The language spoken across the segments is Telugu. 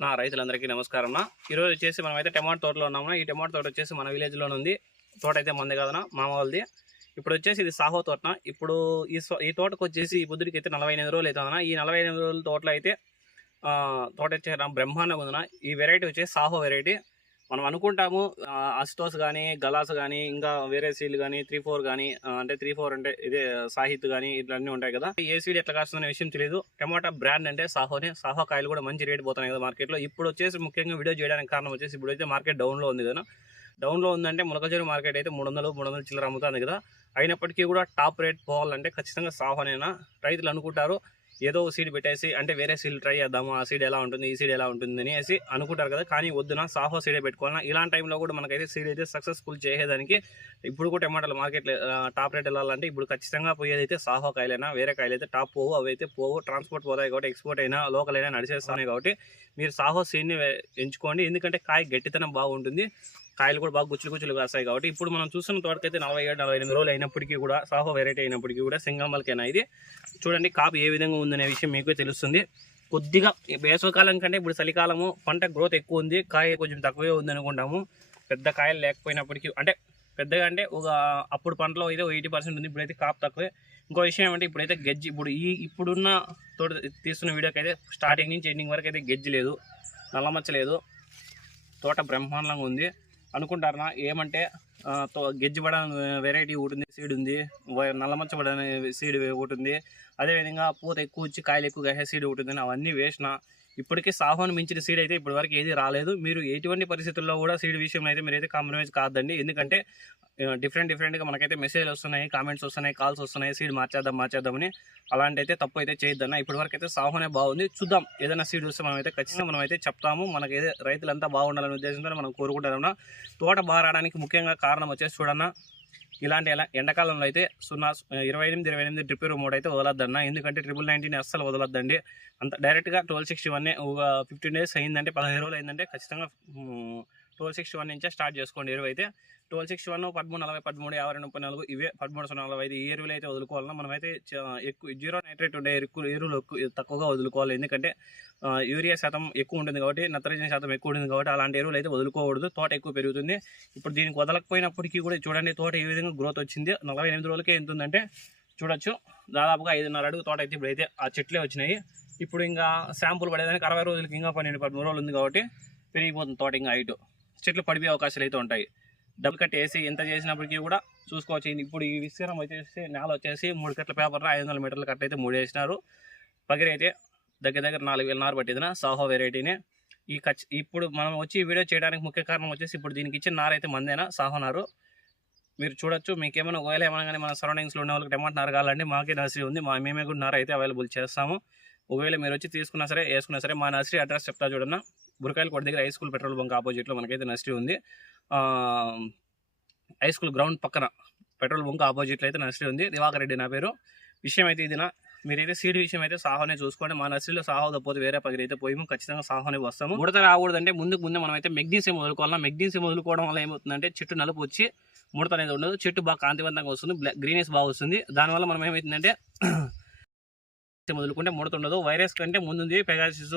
నా రైతులందరికీ నమస్కారం నా ఈరోజు వచ్చేసి మనం అయితే టమాటో తోటలో ఉన్నాము ఈ టమాటో తోట వచ్చేసి మన విలేజ్లోనే ఉంది. తోట అయితే మంది కదనా మామ వాళ్ళది ఇప్పుడు వచ్చేసి ఇది సాహో తోట ఇప్పుడు ఈ సో- ఈ తోటకు వచ్చేసి ఈ బుద్ధుడికి అయితే నలభై ఎనిమిది రోజులు అవుతుందన్న ఈ నలభై ఎనిమిది రోజుల తోటలో అయితే తోట వచ్చే బ్రహ్మాండంగా ఉందన్న ఈ వెరైటీ వచ్చేసి సాహో వెరైటీ. మనం అనుకుంటాము అసిటోస్ కానీ గలాస్ కానీ ఇంకా వేరే సీల్ కానీ త్రీ ఫోర్ కానీ అంటే త్రీ ఫోర్ అంటే ఇదే సాహిత్ కానీ ఇట్లన్నీ ఉంటాయి కదా. ఏ సీడ్ ఎట్లా కాస్తుందనే విషయం తెలియదు టమాటా బ్రాండ్ అంటే సాహోనే. సాహో కాయలు కూడా మంచి రేట్ పోతున్నాయి కదా మార్కెట్లో. ఇప్పుడు వచ్చేసి ముఖ్యంగా వీడియో చేయడానికి కారణం వచ్చేసి ఇప్పుడు అయితే మార్కెట్ డౌన్లో ఉంది కదా. డౌన్లో ఉందంటే ములకజరు మార్కెట్ అయితే మూడు వందలు మూడు వందలు చిల్లర అమ్ముతుంది కదా. అయినప్పటికీ కూడా టాప్ రేట్ పోవాలంటే ఖచ్చితంగా సాహోనేనా? రైతులు అనుకుంటారు. ఏదో సీడ్ పెట్టేసి అంటే వేరే సీడ్ ట్రై చేద్దాము ఆ సీడ్ ఎలా ఉంటుంది ఈ సీడ్ ఎలా ఉంటుంది అనేసి అనుకుంటారు కదా. కానీ వద్దున సాహో సీడే పెట్టుకోవాలన్నా ఇలాంటి టైంలో కూడా మనకైతే సీడ్ అయితే సక్సెస్ఫుల్ చేసేదానికి ఇప్పుడు కూడా టమాటాలు మార్కెట్ టాప్ రేట్ వెళ్ళాలంటే ఇప్పుడు ఖచ్చితంగా పోయేది అయితే సాహో కాయలైనా వేరే కాయలు అయితే టాప్ పోవు అవి అయితే పోవు. ట్రాన్స్పోర్ట్ పోతాయి కాబట్టి ఎక్స్పోర్ట్ అయినా లోకల్ అయినా నడిచేస్తున్నాయి కాబట్టి మీరు సాహో సీడ్ని ఎంచుకోండి. ఎందుకంటే కాయ గట్టితనం బాగుంటుంది. కాయలు కూడా బాగా గుచ్చులు గుచ్చులు కాస్తాయి కాబట్టి ఇప్పుడు మనం చూస్తున్న తోటకైతే నలభై ఏడు నలభై ఎనిమిది రోజులు అయినప్పటికీ కూడా సాహో వెరైటీ అయినప్పటికీ కూడా సింగమ్మలకైనా ఇది. చూడండి కాపు ఏ విధంగా ఉందనే విషయం మీకు తెలుస్తుంది. కొద్దిగా వేసవకాలం వేసవికాలం కంటే ఇప్పుడు చలికాలము పంట గ్రోత్ ఎక్కువ ఉంది కాయ కొంచెం తక్కువే ఉంది అనుకుంటాము. పెద్ద కాయలు లేకపోయినప్పటికీ అంటే పెద్దగా అంటే ఒక అప్పుడు పంటలో అయితే ఎయిటీ పర్సెంట్ ఉంది ఇప్పుడైతే కాపు తక్కువే. ఇంకో విషయం ఏమంటే ఇప్పుడైతే గెజ్జి ఇప్పుడు ఈ ఇప్పుడున్న తోట తీస్తున్న వీడియోకి అయితే స్టార్టింగ్ నుంచి ఎండింగ్ వరకు అయితే గెజ్జి లేదు నల్లమచ్చ లేదు. తోట బ్రహ్మాండంగా ఉంది. అనుకుంటారనా? ఏమంటే ఆ, తో- గెజ్జి పడ వెరైటీ ఒకటి ఉంది సీడ్ ఉంది వ- సీడ్ ఒకటి ఉంది అదేవిధంగా పూత ఎక్కువ వచ్చి కాయలు ఎక్కువ కాసే సీడ్ ఒకటి ఉంది అవన్నీ వేసిన ఇప్పటికే సాహోను మించిన సీడ్ అయితే ఇప్పటి వరకు ఏది రాలేదు. మీరు ఎటువంటి పరిస్థితుల్లో కూడా సీడ్ విషయంలో అయితే మీరైతే కాంప్రమైజ్ కాదండి ఎందుకంటే డిఫరెంట్ డిఫరెంట్గా మనకైతే మెసేజ్లు వస్తున్నాయి కామెంట్స్ వస్తున్నాయి కాల్స్ వస్తున్నాయి. సీడ్ మార్చేద్దాం మార్చేద్దామని అలాంటి అయితే తప్పు అయితే చేయొద్దన్న. ఇప్పటి వరకు అయితే సాహోనే బాగుంది. చూద్దాం ఏదైనా సీడ్ వస్తే మనం అయితే ఖచ్చితంగా మనం అయితే చెప్తాము. మనకి రైతులంతా బాగుండాలనే ఉద్దేశంతో మనం కోరుకుంటామన్నా తోట బాగా రావడానికి ముఖ్యంగా కారణం వచ్చేసి చూడన్నా ఇలాంటి ఎలా ఎండాకాలంలో అయితే సున్నా ఇరవై ఎనిమిది ఇరవై ఎనిమిది ట్రిప్ మోడ్ అయితే వదలద్దన్న. ఎందుకంటే ట్రిపుల్ నైన్టీన్ అస్సలు వదలద్దండి. అంత డైరెక్ట్గా ట్వెల్వ్ సిక్స్టీ వన్ ఒక ఫిఫ్టీన్ డేస్ అయిందంటే పదహైదు రోజులు అయిందంటే ఖచ్చితంగా ట్వెల్వ్ సిక్స్టీ వన్ నుంచే స్టార్ట్ చేసుకోండి ఎరువు అయితే ట్వెల్వ్ సిక్స్టీ వన్ పదమూడు నలభై పదమూడు యాభై ముప్పై నాలుగు ఇవే పదమూడు సున్నా నలభై ఐదు ఈ ఎరువులు అయితే వదులుకోవాలన్నా మనమైతే ఎక్కువ జీరో నైట్రేట్ ఉండే ఎక్కువ ఎరువులు ఎక్కువ తక్కువగా వదులుకోవాలి. ఎందుకంటే యూరియా శాతం ఎక్కువ ఉంటుంది కాబట్టి నత్రజని శాతం ఎక్కువ ఉంటుంది కాబట్టి అలాంటి ఎరువులు అయితే వదులుకోకూడదు. తోట ఎక్కువ పెరుగుతుంది. ఇప్పుడు దీనికి వదలకపోయినప్పటికీ కూడా చూడండి తోట ఏ విధంగా గ్రోత్ వచ్చింది. నలభై ఎనిమిది రోజులకే ఎంత ఉందంటే చూడొచ్చు. దాదాపుగా ఐదున్నర అడుగు తోట అయితే ఇప్పుడైతే ఆ చెట్లే వచ్చినాయి. ఇప్పుడు ఇంకా శాంపుల్ పడేదానికి అరవై రోజులకి ఇంకా పన్నెండు పదమూడు రోజులు ఉంది కాబట్టి పెరిగిపోతుంది తోట ఇంకా హైట్. చెట్లు పడిపోయే అవకాశాలు అయితే ఉంటాయి. డబ్బు కట్ వేసి ఎంత చేసినప్పటికీ కూడా చూసుకోవచ్చు. ఇప్పుడు ఈ విస్తీర్ణం వచ్చేసి నేల వచ్చేసి మూడు కట్ల పేపర్ ఐదు వందల మీటర్ల కట్ అయితే మూడు వేసినారు పగిరి అయితే దగ్గర దగ్గర నాలుగు వేల నారు పట్టిదిన సాహో వెరైటీనే. ఈ ఖర్చు ఇప్పుడు మనం వచ్చి వీడియో చేయడానికి ముఖ్య కారణం వచ్చేసి ఇప్పుడు దీనికి ఇచ్చిన నారు అయితే మందేనా? సాహో నారు. మీరు చూడొచ్చు. మీకు ఏమైనా ఒకవేళ ఏమైనా కానీ మన సరౌండింగ్స్లో ఉన్న వాళ్ళకి టమాటా నారు కావాలంటే మాకే నర్సరీ ఉంది. మా మేమే కూడా నారు అయితే అవైలబుల్ చేస్తాము. ఒకవేళ మీరు వచ్చి తీసుకున్నా సరే వేసుకున్నా సరే మా నర్సరీ అడ్రస్ చెప్తా చూడన్న. బురకాయలు కొట్టి దగ్గర హై స్కూల్ పెట్రోల్ బంక్ ఆపోజిట్లో మనకైతే నర్సరీ ఉంది. హై స్కూల్ గ్రౌండ్ పక్కన పెట్రోల్ బంక్ ఆపోజిట్లో అయితే నర్సరీ ఉంది. దివాకర్ రెడ్డి నా పేరు. విషయం అయితే ఇదినా మీరైతే సీడ్ విషయం అయితే సాహోనే చూసుకోండి. మా నర్సరీలో సాహో పోతే వేరే పగిరి అయితే పోయి ఖచ్చితంగా సాహోనే వస్తాము. ముడత రాకూడదంటే ముందుకు ముందే మనం అయితే మెగ్నీషియం వదులుకోవాలన్నా మెగ్నీషియం వదులుకోవడం వల్ల ఏమవుతుందంటే చెట్టు నలుపు వచ్చి ముడత అనేది ఉండదు. చెట్టు బాగా కాంతివంతంగా వస్తుంది. గ్రీనెస్ బాగా వస్తుంది. దానివల్ల మనం ఏమవుతుందంటే మొదలుకుంటే ముడత ఉండదు వైరస్ కంటే ముందుంది. పెగాసిస్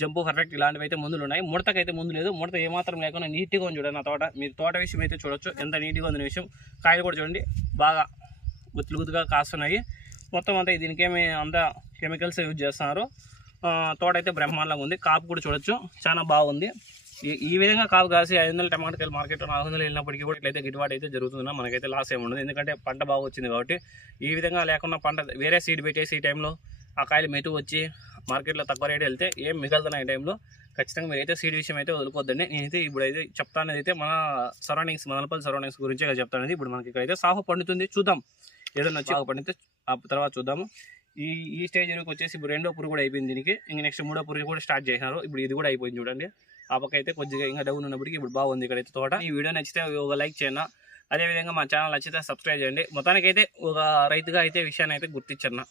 జంపు పర్ఫెక్ట్ ఇలాంటివి అయితే ముందులు ఉన్నాయి ముడతకైతే ముందు లేదు. ముడత ఏమాత్రం లేకుండా నీట్గా ఉంది చూడండి నా తోట. మీరు తోట విషయం అయితే చూడొచ్చు. ఎంత నీట్గా ఉందనే విషయం. కాయలు కూడా చూడండి. బాగా గుత్తులు గుత్తుగా కాస్తున్నాయి. మొత్తం అంతా దీనికేమి అంతా కెమికల్స్ యూజ్ చేస్తున్నారు. తోట అయితే బ్రహ్మాండంగా ఉంది. కాపు కూడా చూడొచ్చు. చాలా బాగుంది. ఈ ఈ విధంగా కాదు కాసి ఐదు వందల టమాటాలు మార్కెట్లో నాలుగు వందలు వెళ్ళినప్పటికీ కూడా ఇట్లయితే గిట్టుబాటు అయితే జరుగుతుందన్న మనకైతే లాస్ ఏమి ఉండదు. ఎందుకంటే పంట బాగా వచ్చింది కాబట్టి ఈ విధంగా లేకుండా పంట వేరే సీడ్ పెట్టేసి ఈ టైంలో ఆ కాయలు మెతు వచ్చి మార్కెట్లో తక్కువ రేటు వెళ్తే ఏం మిగలుతున్నాయి ఈ టైంలో ఖచ్చితంగా మీరైతే సీడ్ విషయం అయితే వదులుకోవద్దండి. నేనైతే ఇప్పుడు అయితే చెప్తానది అయితే మన సరౌండింగ్స్ మదనపల్లి సరౌండింగ్స్ గురించి చెప్తానది. ఇప్పుడు మనకి ఇక్కడైతే సాగు పండుతుంది. చూద్దాం. ఏదైనా వచ్చి పండితే ఆ తర్వాత చూద్దాము. ఈ ఈ స్టేజ్ వరకు వచ్చేసి ఇప్పుడు రెండో పురుగు కూడా అయిపోయింది దీనికి. ఇంక నెక్స్ట్ మూడో పురుగు కూడా స్టార్ట్ చేసినారు. ఇప్పుడు ఇది కూడా అయిపోయింది చూడండి. ఆ పక్క అయితే కొద్దిగా ఇంకా డౌన్ ఉన్నప్పటికీ ఇప్పుడు బాగుంది ఇక్కడైతే తోట. ఈ వీడియో నచ్చితే ఒక లైక్ చేయండి. అదేవిధంగా మా ఛానల్ నచ్చితే సబ్స్క్రైబ్ చేయండి. మొత్తానికైతే ఒక రైతుగా అయితే విషయాన్ని అయితే గుర్తించన్నా.